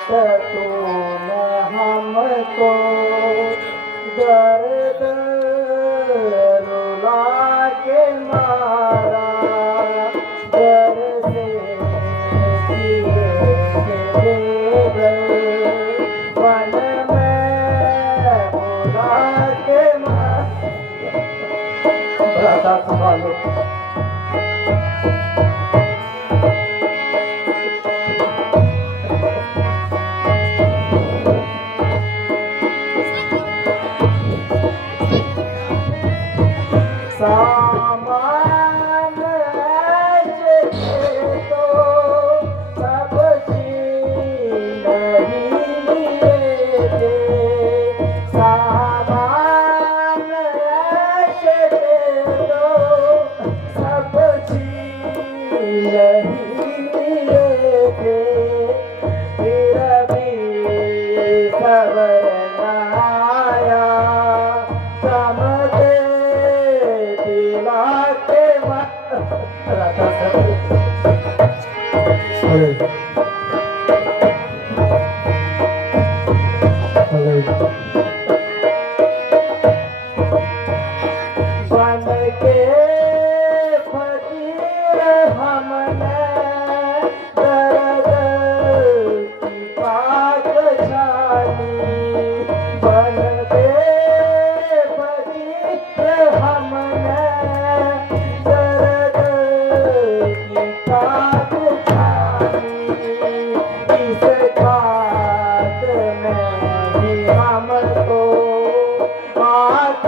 तूने हमको दर्द रुला के मारा, दर्द से जिए दे गए, वन में बुला के मारा। बड़ा संभालो। सामान ऐसे तो सब छीन ही लिए थे, सामान ऐसे तो सब छीन ही लिए थे, फिर भी सबर न आया, समझ बन के फकीर हमने दर्द की पाक छानी, बन के फकीर हमने दर्द की पाक छानी, इस खाक में ही हमको आग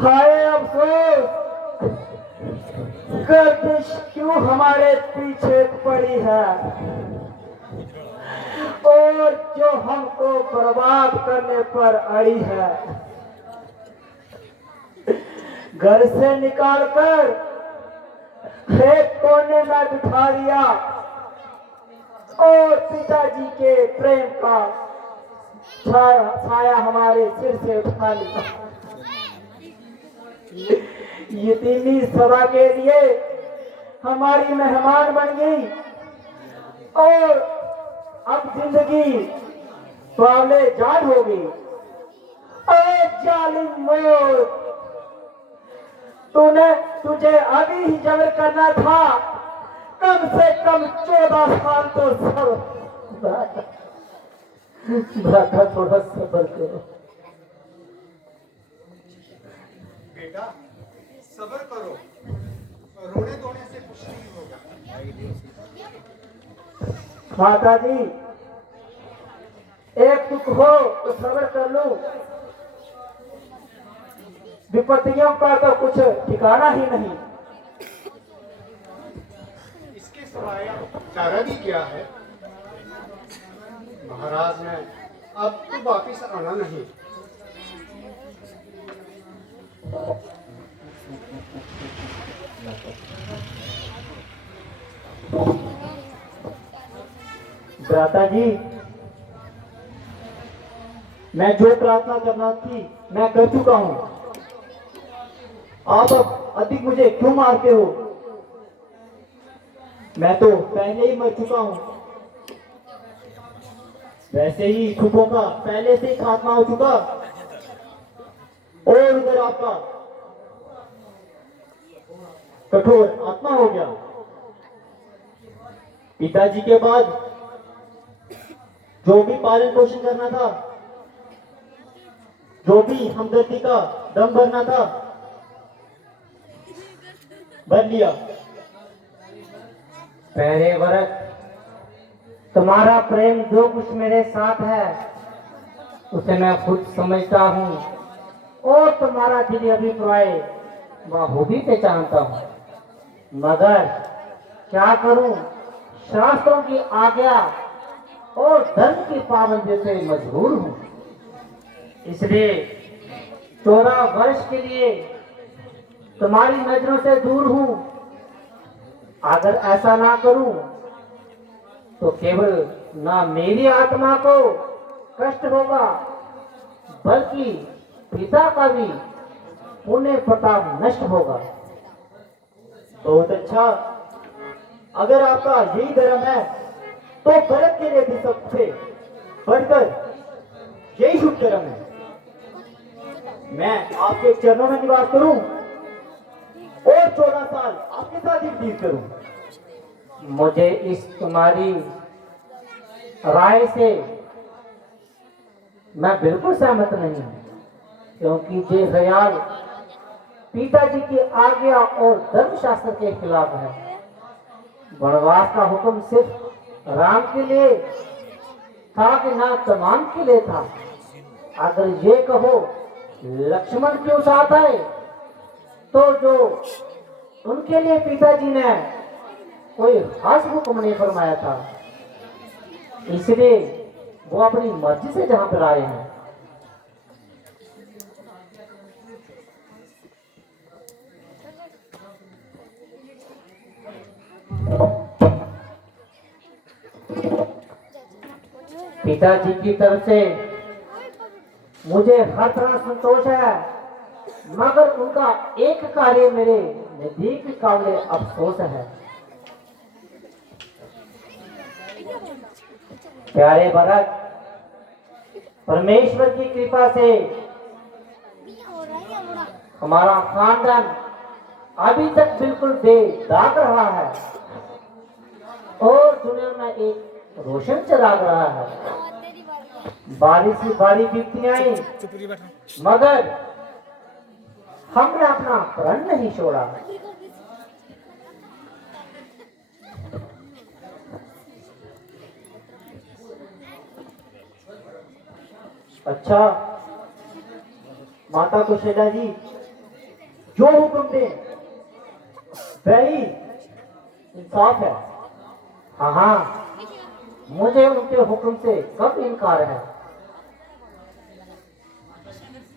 हाय अफसोस, गर्दिश क्यों हमारे पीछे पड़ी है और जो हमको बर्बाद करने पर अड़ी है। घर से निकालकर एक कोने में बिठा दिया और पिताजी के प्रेम का छाया हमारे सिर से उठा लिया। यतीमी सभा के लिए हमारी मेहमान बन गई और अब जिंदगी बावले जान हो गई। जालिम मौत, तुझे अभी ही जबर करना था, कम से कम 14 साल तो सब्र। भ्राता थोड़ा सब्र करो। बेटा सब्र करो, रोने धोने से कुछ नहीं होगा। माता जी, एक दुख हो तो सब्र कर लूं, विपत्तियों का तो कुछ ठिकाना ही नहीं। इसके सिवाय चारा भी क्या है? महाराज ने अब तो वापिस आना नहीं। भ्राता जी, मैं जो प्रार्थना करना थी मैं कर चुका हूं। आप अब अधिक मुझे क्यों मारते हो? मैं तो पहले ही मर चुका हूं। वैसे ही सुखों का पहले से ही खात्मा हो चुका और उधर आपका कठोर आत्मा हो गया। पिताजी के बाद जो भी पालन पोषण करना था, जो भी हमदर्दी का दम भरना था, भर लिया। पहले वर्ष तुम्हारा प्रेम जो कुछ मेरे साथ है उसे मैं खुद समझता हूँ और तुम्हारा दिली अभिप्राय बखूबी पहचानता हूँ, मगर क्या करूं, शास्त्रों की आज्ञा और धर्म की पाबंदी से मजबूर हूँ। इसलिए 14 वर्ष के लिए तुम्हारी नजरों से दूर हूँ। अगर ऐसा ना करूं तो केवल ना मेरी आत्मा को कष्ट होगा, बल्कि पिता का भी पुण्य प्रताप नष्ट होगा। बहुत अच्छा। अगर आपका यही धर्म है तो भरत के लिए भी सबसे बढ़कर यही शुभ धर्म है। मैं आपके चरणों में निवास करूं और 14 साल आपके साथ ही व्यतीत करूं। मुझे इस तुम्हारी राय से मैं बिल्कुल सहमत नहीं हूं, क्योंकि ये ख्याल पिताजी की आज्ञा और धर्मशास्त्र के खिलाफ है। वनवास का हुक्म सिर्फ राम के लिए था कि ना तमाम के लिए था। अगर ये कहो लक्ष्मण क्यों साथ आए, तो जो उनके लिए पिताजी ने कोई खास हुक्म नहीं फरमाया था, इसलिए वो अपनी मर्जी से जहां पर आए हैं। पिताजी की तरफ से मुझे हर तरह संतोष है, मगर उनका एक कार्य मेरे नजदीक काबिल अफसोस है। प्यारे भरत, परमेश्वर की कृपा से हमारा खानदान अभी तक बिल्कुल बेदाग रहा है और दुनिया में एक रोशन चिराग रहा है। बारी से बारी बीतती आई, मगर हमने अपना प्रण नहीं छोड़ा। अच्छा माता कौशल्या जी, जो हुक्म दे वही इंसाफ है। हाँ हाँ, मुझे उनके हुक्म से कब इनकार है।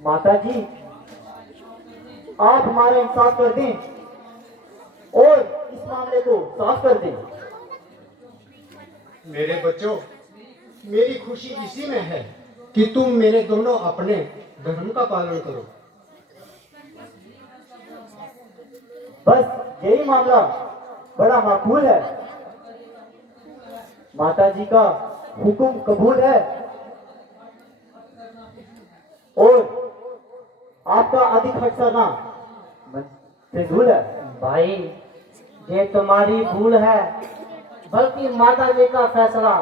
माता जी, आप हमारा इंसाफ कर दें और इस मामले को साफ कर दें। मेरे बच्चों, मेरी खुशी इसी में है कि तुम मेरे दोनों अपने धर्म का पालन करो। बस यही मामला बड़ा माकूल है। माता जी का हुक्म कबूल है और आपका अधिक खर्चा ना फिजूल है। भाई, ये तुम्हारी भूल है, बल्कि माता जी का फैसला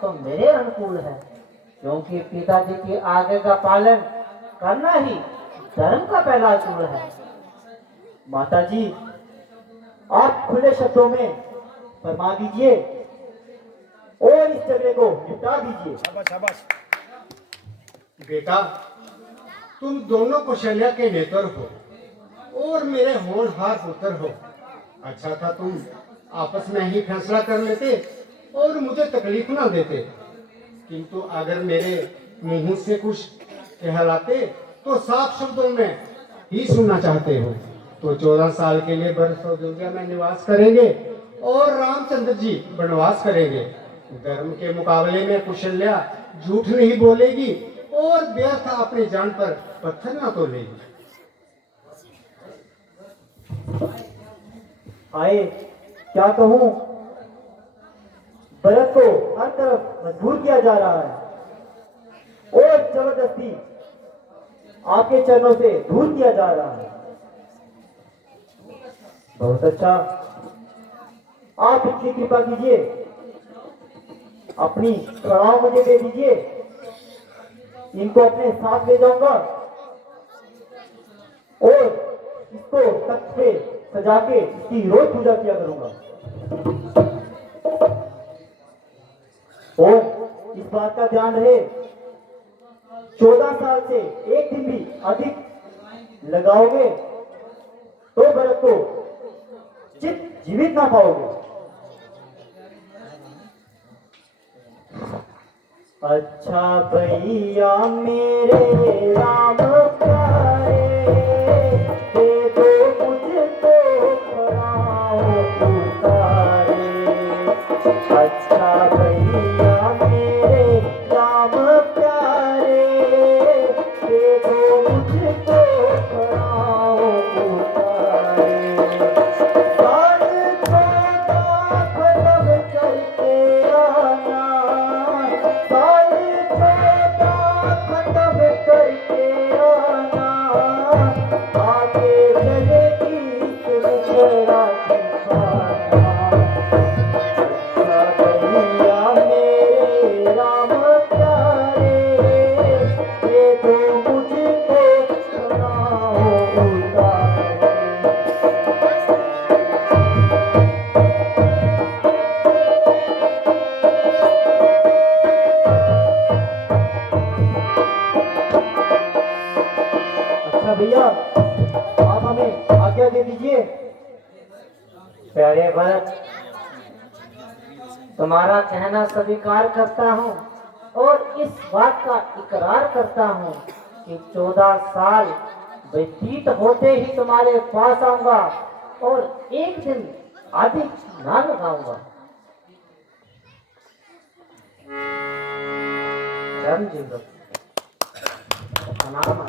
तो मेरे अनुकूल है, क्योंकि पिताजी की आज्ञा का पालन करना ही धर्म का पहला असूल है। माता जी, आप खुले शब्दों में फरमा दीजिए और इस झगड़े को निपटा दीजिए। बेटा, तुम दोनों कौशल्या के नेत्र हो और मेरे होनहार पुत्र हो। अच्छा था तुम आपस में ही फैसला कर लेते और मुझे तकलीफ ना देते, किंतु अगर मेरे मुंह से कुछ कहलाते तो साफ शब्दों में ही सुनना चाहते हो। तो 14 साल के लिए बरस अयोध्या में निवास करेंगे और रामचंद्र जी वनवास करेंगे। धर्म के मुकाबले में कौशल्या झूठ नहीं बोलेगी और व्यर्थ अपनी जान पर पत्थर ना तोलेगी। आए क्या कहूं, भरत को हर तरफ मजबूर किया जा रहा है और जबरदस्ती आपके चरणों से दूर किया जा रहा है। बहुत अच्छा, आप इतनी कृपा कीजिए, अपनी कड़ाव मुझे दे दीजिए, इनको अपने साथ ले जाऊंगा और इसको तख्त पे सजा के इसकी रोज पूजा किया करूंगा। और इस बात का ध्यान रहे, 14 साल से एक दिन भी अधिक लगाओगे तो भरत को जीवित ना पाओगे। अच्छा भैया मेरे राम प्यारे, दे दो मुझको खड़ाओ उतारे। अच्छा भैया भैया आप हमें आज्ञा दे दीजिए। प्यारे भरत, तुम्हारा कहना स्वीकार करता हूँ और इस बात का इकरार करता हूँ कि 14 साल व्यतीत होते ही तुम्हारे पास आऊंगा और एक दिन अधिक ना लगाऊंगा। धर्म जी, प्रणाम।